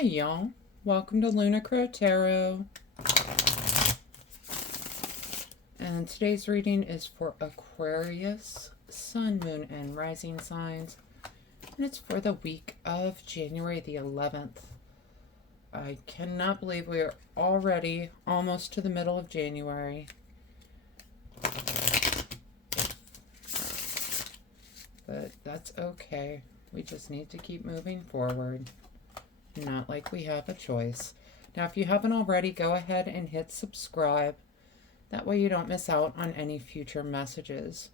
Hey y'all, welcome to Lunar Tarot. And today's reading is for Aquarius, Sun, Moon, and Rising signs. And it's for the week of January the 11th. I cannot believe we are already almost to the middle of January. But that's okay. We just need to keep moving forward. Not like we have a choice. Now, if you haven't already, go ahead and hit subscribe. That way you don't miss out on any future messages.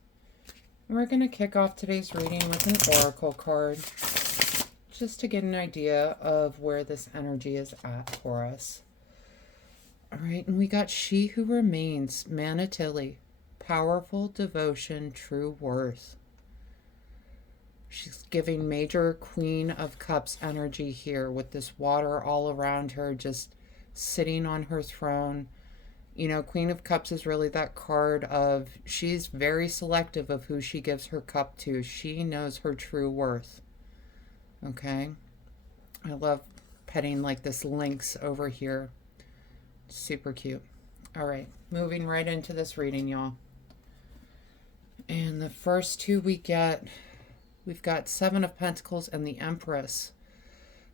And we're going to kick off today's reading with an oracle card, just to get an idea of where this energy is at for us. All right, and we got She Who Remains, Manatili, powerful devotion, true worth. She's giving major Queen of Cups energy here with this water all around her, just sitting on her throne. You know, Queen of Cups is really that card of she's very selective of who she gives her cup to. She knows her true worth. Okay? I love petting like this lynx over here. Super cute. All right, moving right into this reading, y'all. And the first two we've got Seven of Pentacles and the Empress.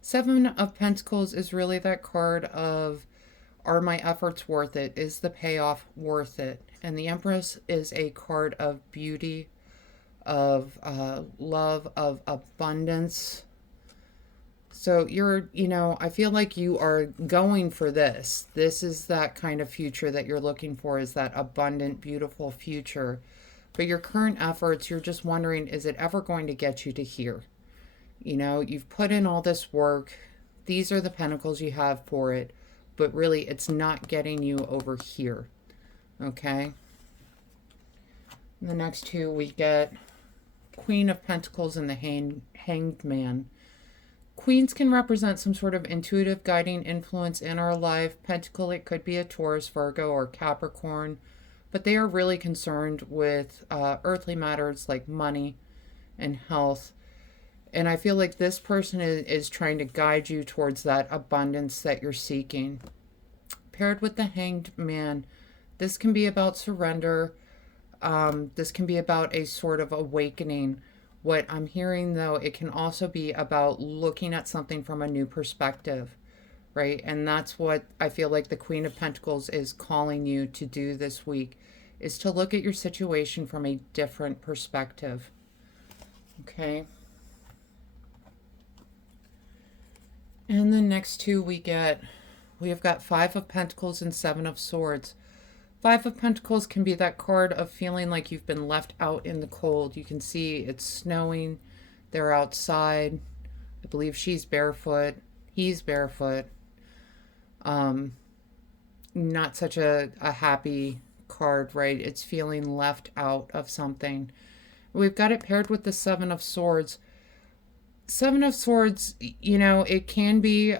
Seven of Pentacles is really that card of, are my efforts worth it? Is the payoff worth it? And the Empress is a card of beauty, of love, of abundance. So I feel like you are going for this. This is that kind of future that you're looking for, is that abundant, beautiful future. But your current efforts, you're just wondering, is it ever going to get you to here? You know, you've put in all this work. These are the pentacles you have for it. But really, it's not getting you over here. Okay? In the next two, we get Queen of Pentacles and the Hanged Man. Queens can represent some sort of intuitive guiding influence in our life. Pentacle, it could be a Taurus, Virgo, or Capricorn. But they are really concerned with earthly matters like money and health. And I feel like this person is trying to guide you towards that abundance that you're seeking. Paired with the Hanged Man, this can be about surrender. This can be about a sort of awakening. What I'm hearing, though, it can also be about looking at something from a new perspective. Right? And that's what I feel like the Queen of Pentacles is calling you to do this week, is to look at your situation from a different perspective. Okay? And the next two we have got Five of Pentacles and Seven of Swords. Five of Pentacles can be that card of feeling like you've been left out in the cold. You can see it's snowing. They're outside. I believe she's barefoot. He's barefoot. Not such a happy card, right? It's feeling left out of something. We've got it paired with the Seven of Swords. Seven of Swords, it can be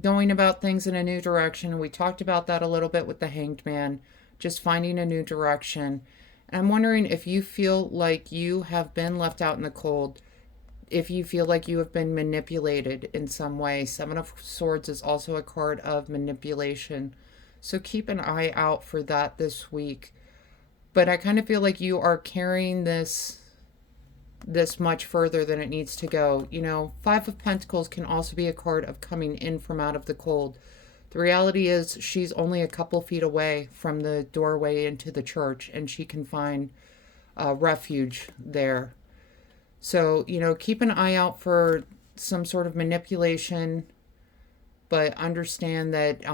going about things in a new direction. We talked about that a little bit with the Hanged Man, just finding a new direction. And I'm wondering if you feel like you have been left out in the cold, if you feel like you have been manipulated in some way. Seven of Swords is also a card of manipulation. So keep an eye out for that this week. But I kind of feel like you are carrying this much further than it needs to go. Five of Pentacles can also be a card of coming in from out of the cold. The reality is she's only a couple feet away from the doorway into the church, and she can find refuge there. So, keep an eye out for some sort of manipulation, but understand that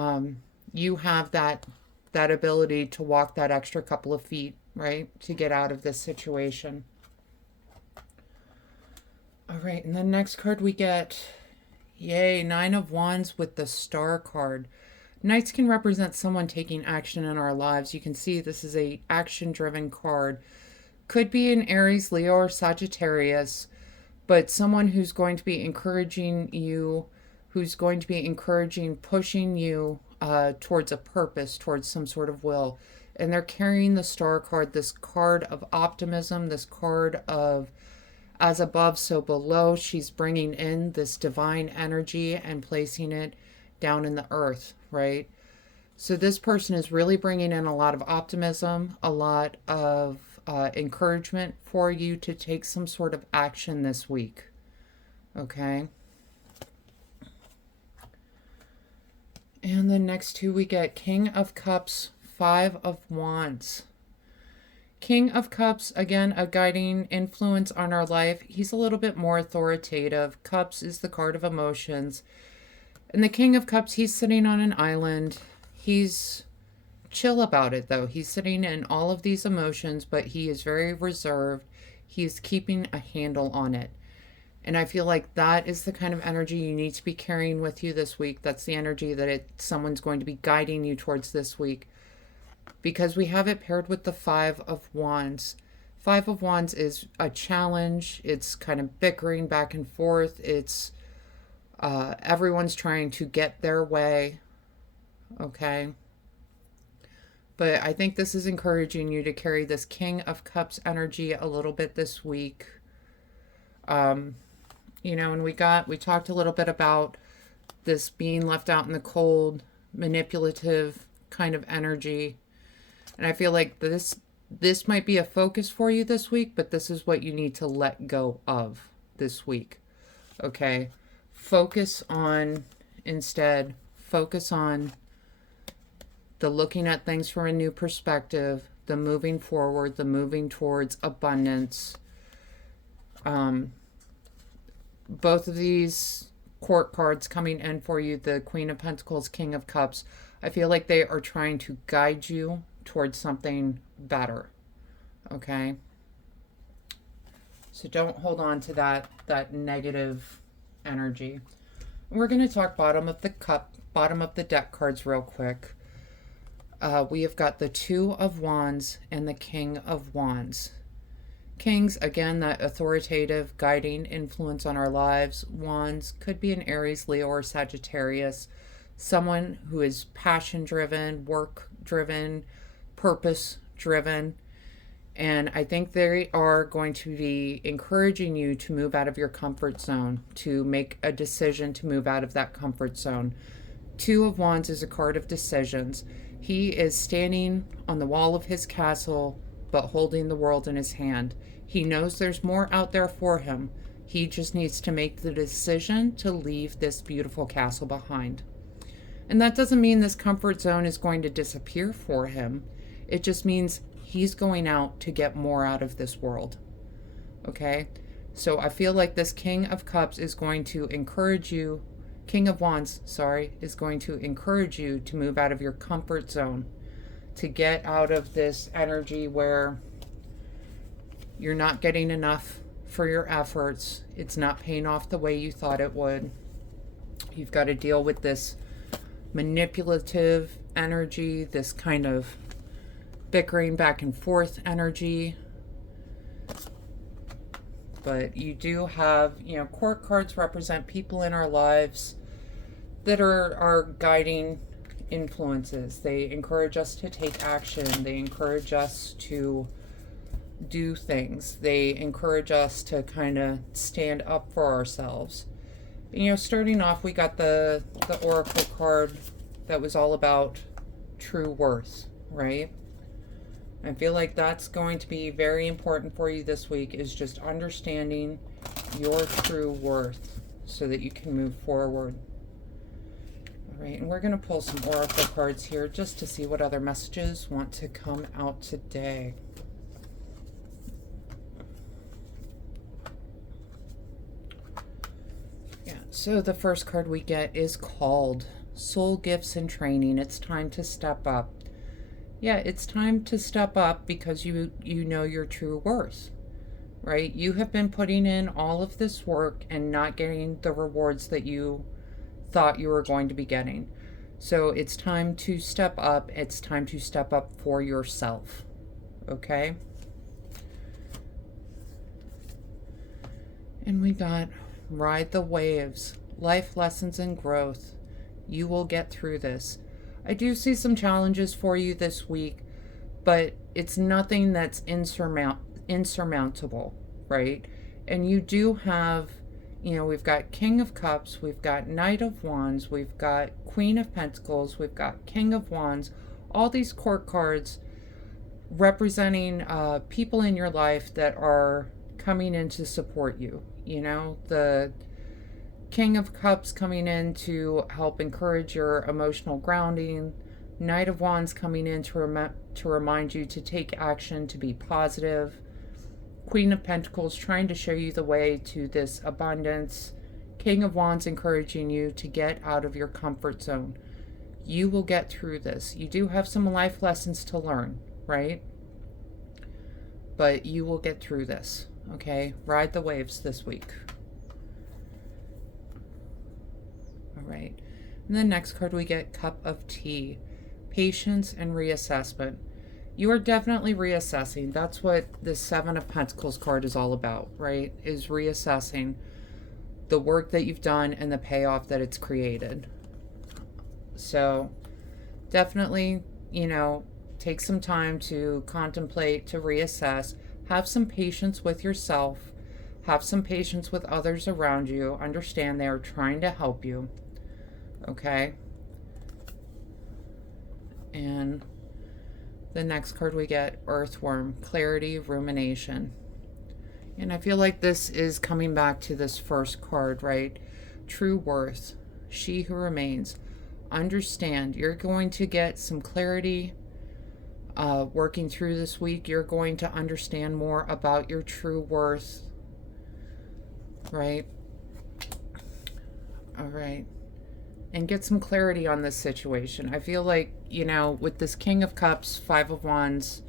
you have that ability to walk that extra couple of feet, right, to get out of this situation. All right, and the next card we get, Nine of Wands with the Star card. Knights can represent someone taking action in our lives. You can see this is a action-driven card. Could be an Aries, Leo, or Sagittarius, but someone who's going to be encouraging you, pushing you towards a purpose, towards some sort of will. And they're carrying the Star card, this card of optimism, this card of as above, so below. She's bringing in this divine energy and placing it down in the earth, right? So this person is really bringing in a lot of optimism, a lot of encouragement for you to take some sort of action this week, okay? And then next two we get King of Cups, Five of Wands. King of Cups, again, a guiding influence on our life. He's a little bit more authoritative. Cups is the card of emotions. And the King of Cups, he's sitting on an island. He's chill about it, though. He's sitting in all of these emotions, but he is very reserved. He's keeping a handle on it. And I feel like that is the kind of energy you need to be carrying with you this week. That's the energy that someone's going to be guiding you towards this week. Because we have it paired with the Five of Wands. Five of Wands is a challenge. It's kind of bickering back and forth. It's everyone's trying to get their way. Okay? But I think this is encouraging you to carry this King of Cups energy a little bit this week. You know, and we talked a little bit about this being left out in the cold, manipulative kind of energy. And I feel like this might be a focus for you this week, but this is what you need to let go of this week. Okay? Focus on the looking at things from a new perspective, the moving forward, the moving towards abundance. Both of these court cards coming in for you, the Queen of Pentacles, King of Cups, I feel like they are trying to guide you towards something better. Okay? So don't hold on to that negative energy. We're going to talk bottom of the deck cards real quick. We have got the Two of Wands and the King of Wands. Kings, again, that authoritative, guiding influence on our lives. Wands could be an Aries, Leo, or Sagittarius. Someone who is passion-driven, work-driven, purpose-driven. And I think they are going to be encouraging you to move out of your comfort zone, to make a decision to move out of that comfort zone. Two of Wands is a card of decisions. He is standing on the wall of his castle, but holding the world in his hand. He knows there's more out there for him. He just needs to make the decision to leave this beautiful castle behind. And that doesn't mean this comfort zone is going to disappear for him. It just means he's going out to get more out of this world. Okay? So I feel like this King of Cups is going to encourage you, King of Wands, is going to encourage you to move out of your comfort zone, to get out of this energy where you're not getting enough for your efforts. It's not paying off the way you thought it would. You've got to deal with this manipulative energy, this kind of bickering back and forth energy. But you do have, court cards represent people in our lives that are guiding influences. They encourage us to take action. They encourage us to do things. They encourage us to kind of stand up for ourselves. Starting off, we got the oracle card that was all about true worth, right? I feel like that's going to be very important for you this week, is just understanding your true worth so that you can move forward. All right, and we're going to pull some oracle cards here just to see what other messages want to come out today. Yeah, so the first card we get is called Soul Gifts and Training. It's time to step up. Yeah, it's time to step up because you know your true worth, right? You have been putting in all of this work and not getting the rewards that you thought you were going to be getting. So it's time to step up. It's time to step up for yourself, okay? And we got Ride the Waves, Life Lessons and Growth. You will get through this. I do see some challenges for you this week, but it's nothing that's insurmountable, right? And you do have, we've got King of Cups, we've got Knight of Wands, we've got Queen of Pentacles, we've got King of Wands, all these court cards representing people in your life that are coming in to support you. The King of Cups coming in to help encourage your emotional grounding. Knight of Wands coming in to remind you to take action, to be positive. Queen of Pentacles trying to show you the way to this abundance. King of Wands encouraging you to get out of your comfort zone. You will get through this. You do have some life lessons to learn, right? But you will get through this, okay? Ride the waves this week. All right. And the next card we get Cup of Tea. Patience and reassessment. You are definitely reassessing. That's what the Seven of Pentacles card is all about, right? Is reassessing the work that you've done and the payoff that it's created. So definitely, take some time to contemplate, to reassess. Have some patience with yourself. Have some patience with others around you. Understand they are trying to help you. Okay? And the next card we get, Earthworm, clarity, rumination. And I feel like this is coming back to this first card, right? True worth, she who remains. Understand, you're going to get some clarity working through this week. You're going to understand more about your true worth, right? All right. And get some clarity on this situation. I feel like, with this King of Cups, Five of Wands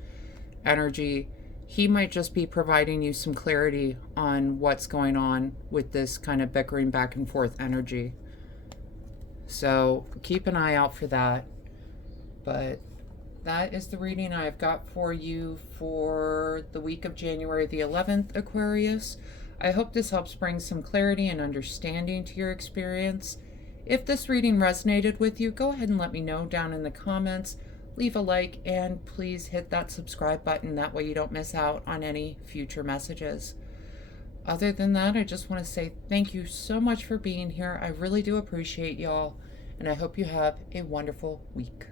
energy, he might just be providing you some clarity on what's going on with this kind of bickering back and forth energy. So keep an eye out for that. But that is the reading I've got for you for the week of January the 11th, Aquarius. I hope this helps bring some clarity and understanding to your experience. If this reading resonated with you, go ahead and let me know down in the comments. Leave a like and please hit that subscribe button. That way you don't miss out on any future messages. Other than that, I just want to say thank you so much for being here. I really do appreciate y'all, and I hope you have a wonderful week.